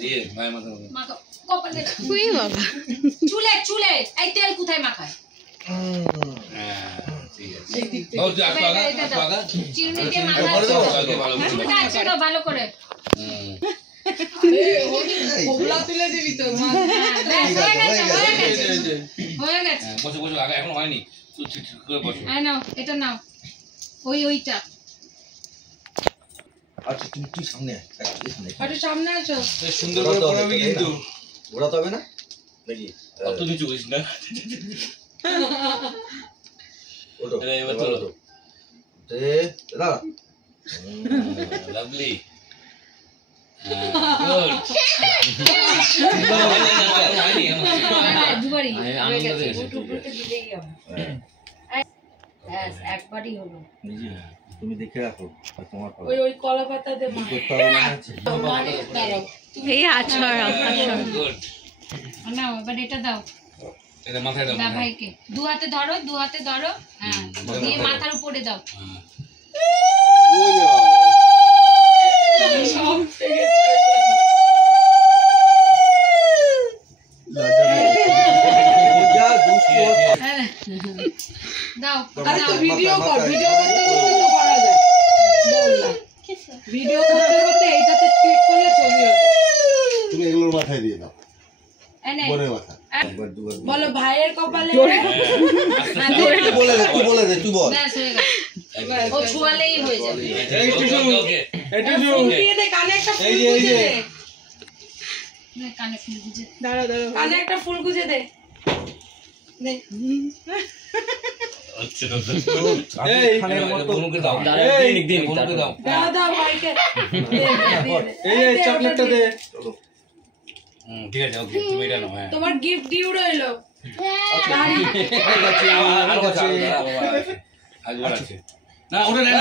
দিয়ে মায়ের মাথা মাখো কপালে ওই বাবা চুলে চুলে এই তেল কোথায় মাখায় ঠিক আছে ও তুই আগা চিনি দিয়ে মাখা ছিল ভালো করে কোবলা তুলে দিবি তো হয়ে গেছে বসো বসো আগা এখন হয়নি তুই ঠিক করে বসো আই নাও এটা নাও ওইটা আচ্ছা তুই সামনে একটু সামনে আসো সুন্দর করে পড়াবি কিন্তু ওরা তো হবে না নাকি অত নিচু করিস না ওটো এবার তোলো দাদা লাভলি দুবারই হয়ে গেছে একবারই হলো তুমি দেখে রাখো তোমার ওই কলা পাতা দে এই আছর গুড নাও এবার এটা দাও এটা মাথায় দাও ভাইকে দু হাতে ধরো হ্যাঁ দিয়ে মাথার উপরে দাও দাও আরে তো ভিডিও কর ভিডিও করতে করতে তো করা যায় বললাম ভিডিও করতে করতে এইটাতে ক্লিক করলে ছবি হবে তুমি এগুলোর মাথায় দিয়ে দাও এনে বোনের মাথা একবার দুবার বলো ভাইয়ের কপালে বলে দে তুই বল ব্যাস হয়ে গেছে ও ছুয়ালেই হয়ে যাবে ওকে ফুটিয়ে দে কানে একটা ফুল গুজে দে নে কানে ফুল গুজে দাঁড়া কানে একটা ফুল গুজে দে দে আচ্ছা এই খানের মতো মুখে দাও দিন মুখে দাও দাদা ভাইকে এই চকলেটটা দে ঠিক আছে ওকে তুমি এটা নাও হ্যাঁ তোমার গিফট ডিউ রইলো না ওটা না